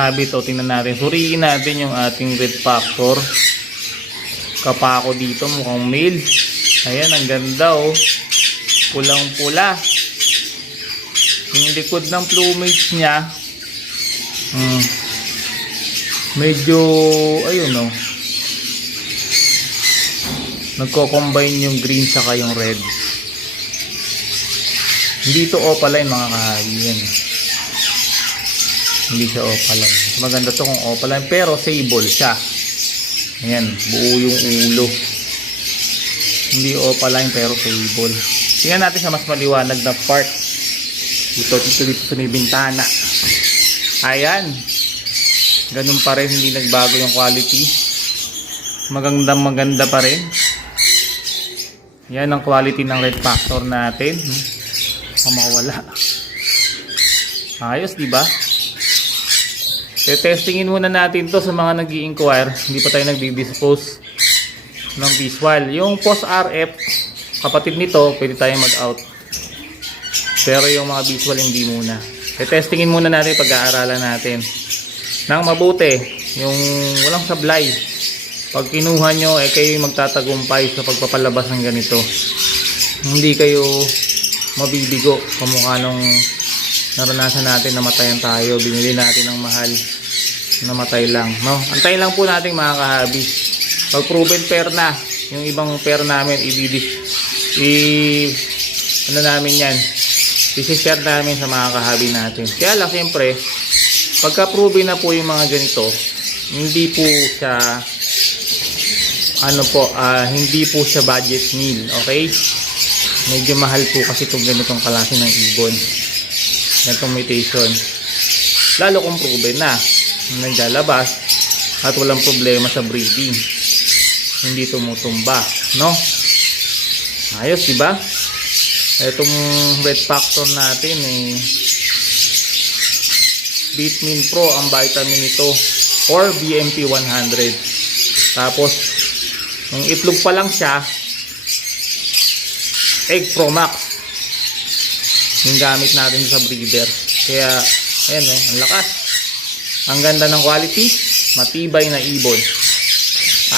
Habit o tingnan natin. Suriin natin yung ating red factor. Kapako dito mukhang male. Ayan, ang ganda oh. Pulang pula. Yung likod ng plumage niya. Medyo ayun oh. Nagko-combine yung green saka yung red. Hindi ito opaline mga kahabi yan. Hindi siya opaline. Maganda to kung opaline pero sable siya. Ayan, buo yung ulo. Hindi opaline pero sable. Tingnan natin sa mas maliwanag na part. Dito sa may bintana. Ayan. Ganun pa rin, hindi nagbago yung quality. Maganda pa rin. Yan ang quality ng red factor natin. Mawala. Ayos, di ba? Testingin muna natin to sa mga nag-i-inquire. Hindi pa tayo nagdi-dispose ng visual. Yung post RF, kapatid nito, pwede tayo mag-out. Pero yung mga visual hindi muna. Testingin muna natin, pag-aaralan natin nang mabuti. Yung walang sablay. Pag kinuha nyo, kayo magtatagumpay sa pagpapalabas ng ganito. Hindi kayo mabibigo kamukha nung naranasan natin, namatayan tayo, binili natin ng mahal, namatay lang, no? Antayin lang po natin mga kahabi. Pag proven pair na, yung ibang pair namin, ano namin yan, i-share namin sa mga kahabi natin. Kaya lang, siyempre, pagka proven na po yung mga ganito, hindi po siya hindi po siya budget meal, okay? Medyo mahal po kasi itong ganitong klase ng ibon, ganitong mutation, lalo kung proven na naglalabas at walang problema sa breeding, hindi tumutumba, no? Ayos, diba? Itong red factor natin Bitmin Pro ang vitamin nito or BMP 100. Tapos yung itlog pa lang siya, Egg Pro Max yung gamit natin sa breeder. Kaya ayan ang lakas, ang ganda ng quality, matibay na ibon.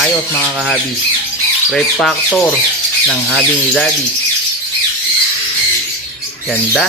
Ayos mga kahabi, red factor ng habi ni Daddy, ganda.